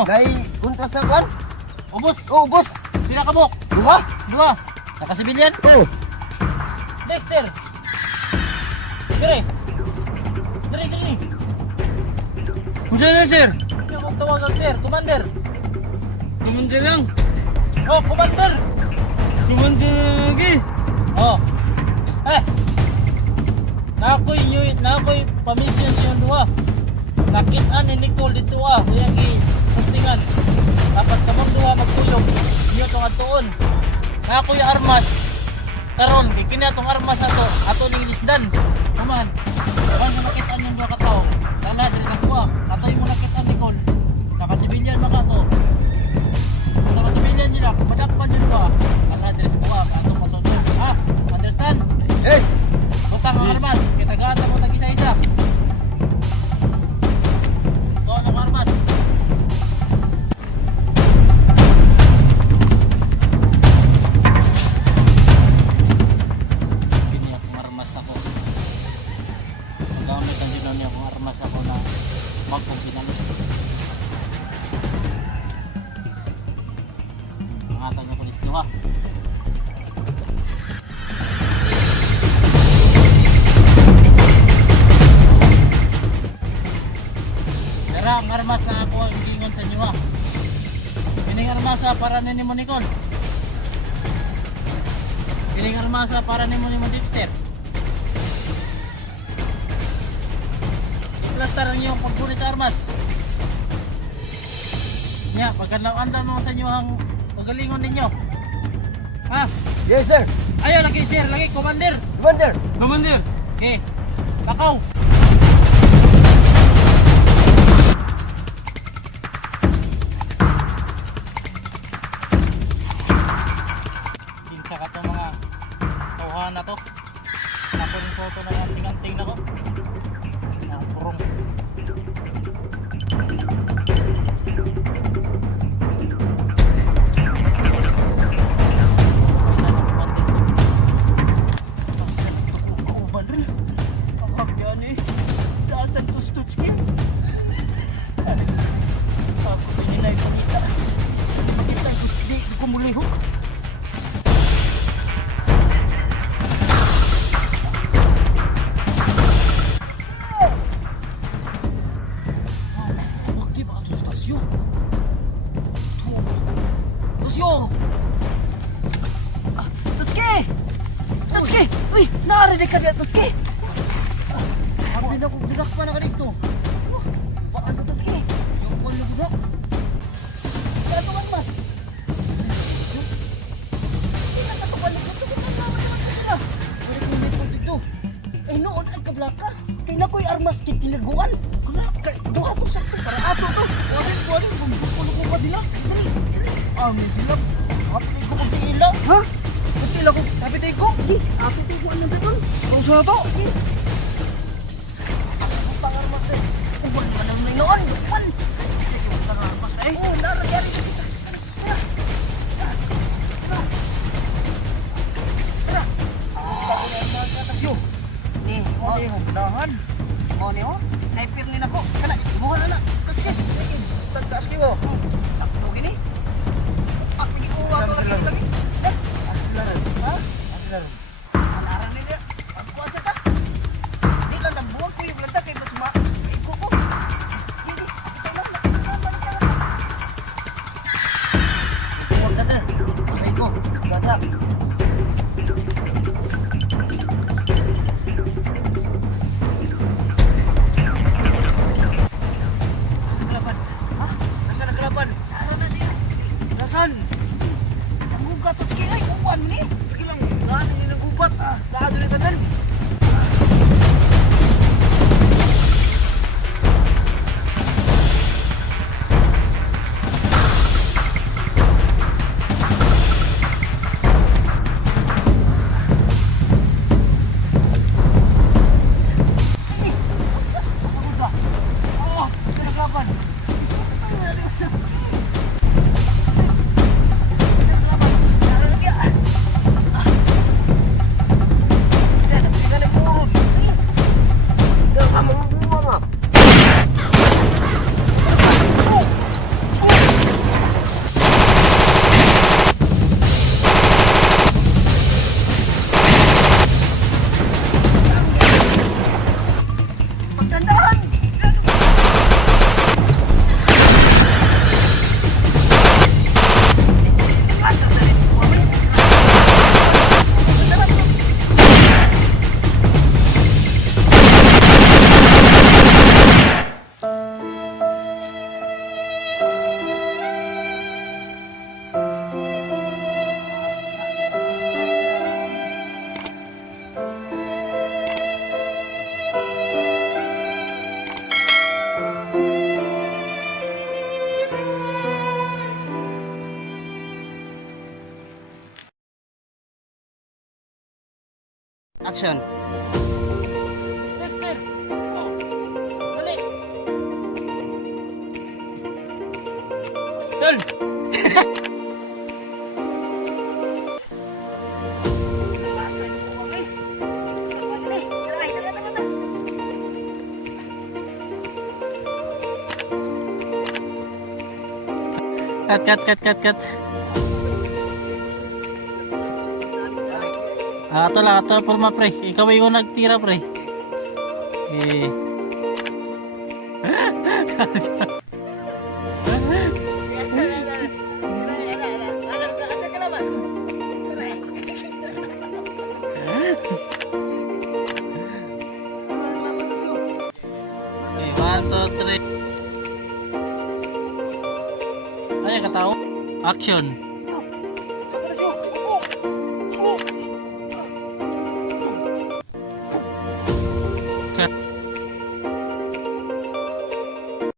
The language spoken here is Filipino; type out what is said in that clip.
Gay kuntas na kwan. Ubos. Oh, boss. Pila ka buk? Duha. Dua. Nakasibilyan? Oh. Dexter. Dire. Dire. Unsa na, sir? Hindi akong tawagan, sir. Commander. Commander lang. Oh, Commander. Commander lagi. Oh. Nakoy pamisyon sa iyong duha. Nakit-an ni Nicole dito kaya postingan. Dapat kamong duha magpuyog. Niyo tong atuon. Nakoy armas. Karon kay kini atong armas ato ning lisdan. Kuman. Kuman sa nakit-an yung duha ka tawo. Dala diri sa duha. Atoy mo nakit-an Nicole. Nakasibilyan maka to. Kung nakasibilyan sila, madakpan yung duha. Dala diri sa duha. Atong pasodon. Ha? Understand? Yes. Butang ang armas, kita gata mo tag isa-isa. Ito ang armas. Gini akong armas ako. Gamit ang dinami akong armas ako na magkong pinalis. Mangatag na polis diwa. Ang armas na ako ang gingon sa inyo. Kining armasa para nimo Nicole. Kining armasa para nimo Dexter. Iplastar niyo ang paggunit sa armas. Nya, pagkanaandan mo sa inyo ang pagalingon ninyo. Ha? Yes, sir. Ayo lagi sir, lagi commander. Commander. Commander. Okay. Takaw. Sa kato mga tauhan na to. Ako yung soto na anting-anting na ko. Nakapurong. Asan ito ko kauban rin? Ang hagyan eh. Saan to Stutzkin? Ako ko nila yung pangita. Makita ko hindi ko mulihok. Tutski! Uy! Naarinig ka na, Tutski! Habi na kong ginak pa na ka dito. Paano, Tutski? Yung kong lugunak. Kato kan, mas? Hindi na katukan na dito. Kasama naman ko sila. Pwede kong dito dito. Eh, noon ay kablaka. Tingnan ko yung armas kitiliguan. Duha to sakto para ato to. Kasi buwan yung bumbukulo ko pa nila. Dali, dali. Amin sila. Kapitay ko pagtiila. Ha? Pagtiila ko. Kapitay ko. Ato to ko anong dito. Kung sa to. Ang pangarmas eh. Uwan pa naman na noon. Uwan. Ang pangarmas eh. Oo, nalagyan. Tara. Tara. Tara. Tasyo. Ni, mo ni hugdahan. Mo ni ho. Sniper ni nako. Kana, ibuhan na. Sige. Tagtaas kayo. Sakto gini. Pigi ato lagi. Aslaran. Ha? Aslaran. Alaran ni dia. Ako aja ta. Di lang buang ko yung lanta kay mas igo ko. Hindi. Huwag ka dyan. Malay ko. Gagap. Nasaan? Ang gugat at kaya ay uwan ni. Sige lang, gano'n yun ang Action. Dexter! Oh! Dali! Tol! Labasan ko okay. Ito ka ni. Tara. Cut. Ato lang, ato forma pre. Ikaw ay yung nagtira pre. Eh. Okay, 1, 2, 3. Ay, katao. Action.